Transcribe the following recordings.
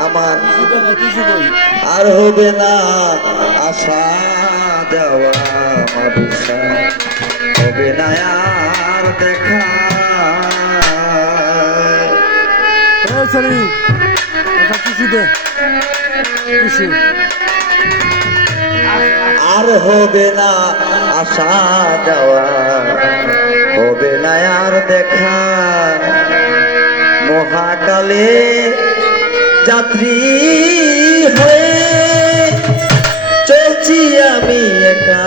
আমার আর হবে না আসা যাওয়া মাবুসা হবে না আর দেখা আর হবে না আসা যাওয়া হবে না আর দেখা মহাকালে যাত্রী হয়ে চলছি আমি একা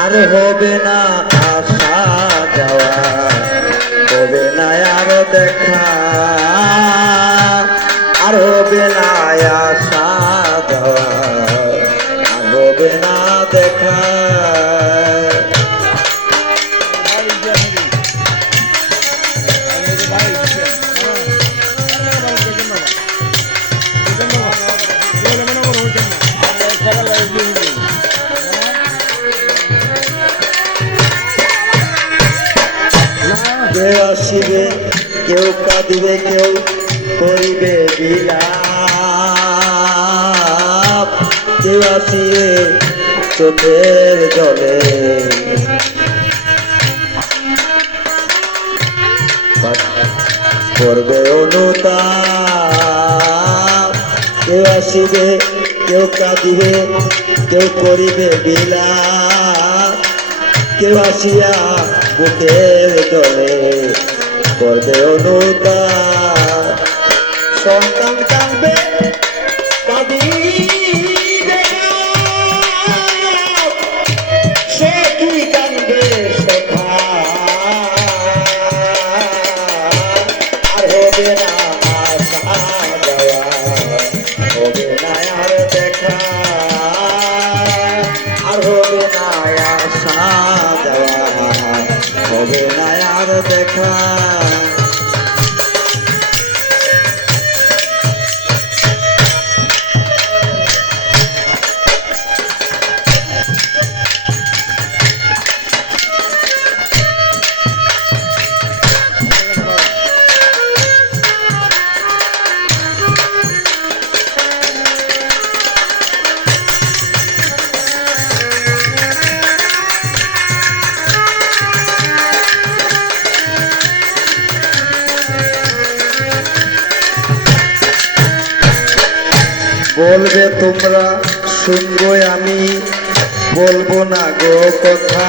আর হবে না আসা যাওয়া হবে না আর দেখা আর হবে না আসা যাওয়া আর হবে না দেখা কেউ আসিবে কেউ কাঁদিবে কেউ করিবে বিলাপ কেউ আসিবে চোখের জলে করবে অনুতাপ কেউ আসিবে কেউ কাঁদিবে কেউ করিবে বিলাপ কেউ আসিয়া বুকের জলে করবে অনুতাপ সন্তান কাঁদবে কাঁদিবে সে কি কাঁদবে শেখা আর হবে না আসা যাওয়া হবে না আর দেখা আর হবে না আসা যাওয়া হবে না আর দেখা বলবে তোমরা শুনবো আমি বলবো না গো কথা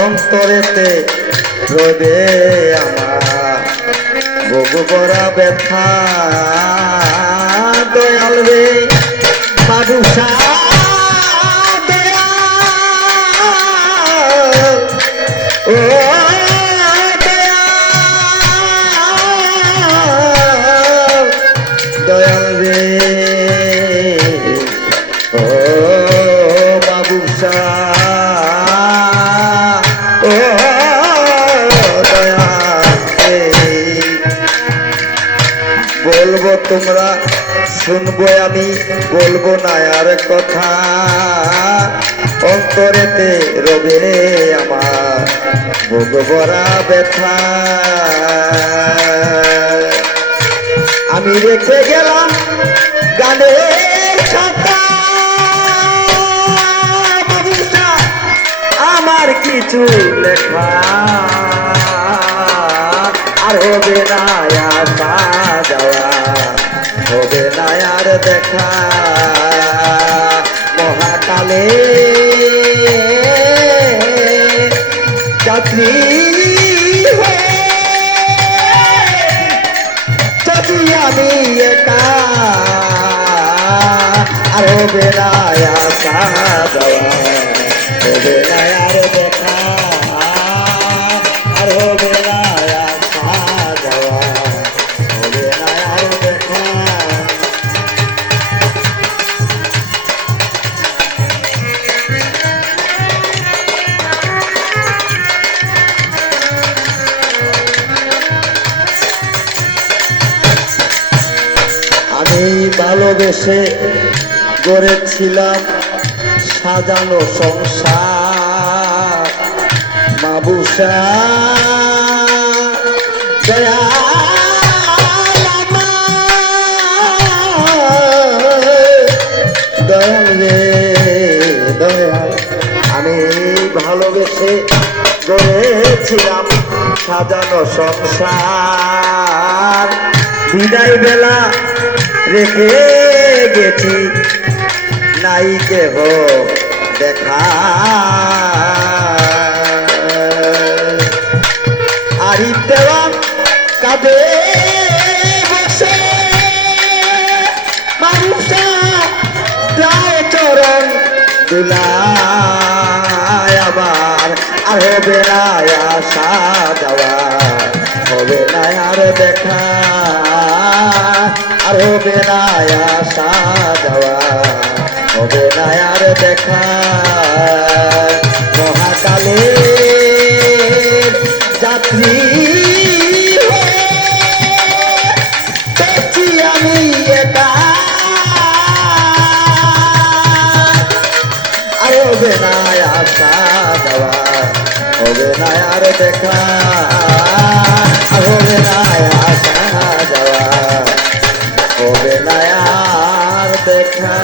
অন্তরেতে রবে আমার বুক ভরা ব্যথা দয়াল রে মাদুসা ও দয়াল রে ও বাবুসা ও দয়াল রে বলবো তোমরা শুনবো আমি বলবো না আর কথা অন্তরেতে রবে আমার বুক ভরা ব্যথা আমি রেখে গেলাম গানের খাতা বাবুসা আমার কিছু লেখা আর হবে না আসা যাওয়া হবে না আর দেখা মহাকালে যাত্রী আমি একা আর হবে না আসা যাওয়া হবে না আর দেখা আর হবে না আসা যাওয়া হবে না আর দেখা আমি ভালোবেসে গড়েছিলাম সাজানো সংসার মাবুসা দয়াল আমার বসে গড়েছিলাম সাজানো সংসার, বিদায় বেলা রেখে গেছি নাই কেহ দেখা। আরিফ দেওয়ান কাঁদে বসে মানুষটা প্রায় চরণ দুলায় আবার, আর হবে না আসা যাওয়া, হবে না আর দেখা, আর হবে না আসা যাওয়া, হবে না আর দেখা। মহাকালের যাত্রী দেখছি আমি এটা, আর হবে না আসা যাওয়া, হবে না আর দেখা, আর হবে না আসা যাওয়া, হবে না আর দেখা।